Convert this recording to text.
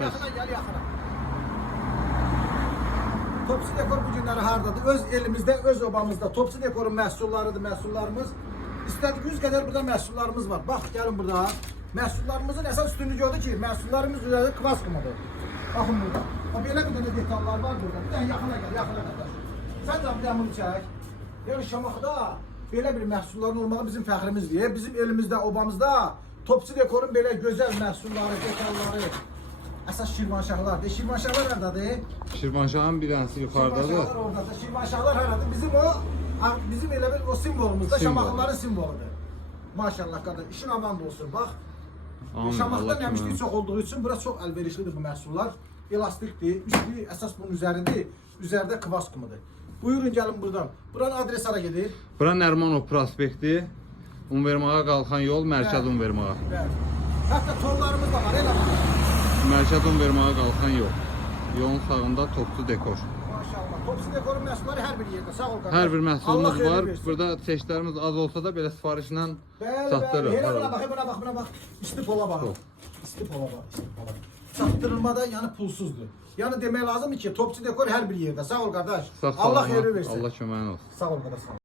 Yaxına gel, yaxına. Topçu Dekor bu günləri hardadır? Öz elimizdə, öz obamızda Topçu Dekorun məhsullarıdır, məhsullarımız. İstədiyiniz qədər burada məhsullarımız var. Bax, gəlin burada. Məhsullarımızın əsas üstünlüyü odur ki, məhsullarımız üzərində kvas qumadır. Baxın burada. Belə bir dənə detallar var burada. Bir dənə yaxına gəl, yaxına qardaş. Sən də bir dənə bunu çək. Yəni Şamaxıda belə bir məhsulların olmağı bizim fəxrimizdir. Bizim elimizdə, obamızda Topçu Dekorun belə gözəl məhsulları, detalları, əsas Şirvanşahlardır. Şirvanşahlar haradadır? Şirvanşahın bir tanesi yukarıdadır. Şirvanşahlar oradadır. Şirvanşahlar haradadır? Bizim elə bir o simvolumuz da Şamaxıların simboludur. Maşallah qardaş, işin aman da olsun. Bax, Şamaxıda nəmişlik çox olduğu üçün bura çox əlverişlidir bu məhsullar. Elastikdir, üstü əsas bunun üzəridir, üzərdə kvas kumudur. Buyurun gəlin buradan. Buranın adresi hara gedir? Bura Nərmanov prospekti. Unvermağa qalxan yol, Mərkəz Unvermağa. Bəli. Hətta tonlarımız da var, elə bax. Mərkəz Unvermağa qalxan yol. Yolun sağında Topçu Dekor. Maşallah. Topçu Dekorun məhsulları hər bir yerdə. Sağ ol qardaş. Hər bir məhsulumuz Allah var. xeyir versin. Burada çeşitlərimiz az olsa da belə sifarişlə Bəli, çatdırırıq. bəli. Buna bax, buna bax, buna bax. İstipola bax. İstipola bax, istipola. Çatdırılmada yəni pulsuzdur. Yəni demək lazımdır ki, Topçu Dekor hər bir yerdə. Sağ ol qardaş. Sağ Allah xeyir versin. Allah köməyin olsun. Sağ ol qardaş.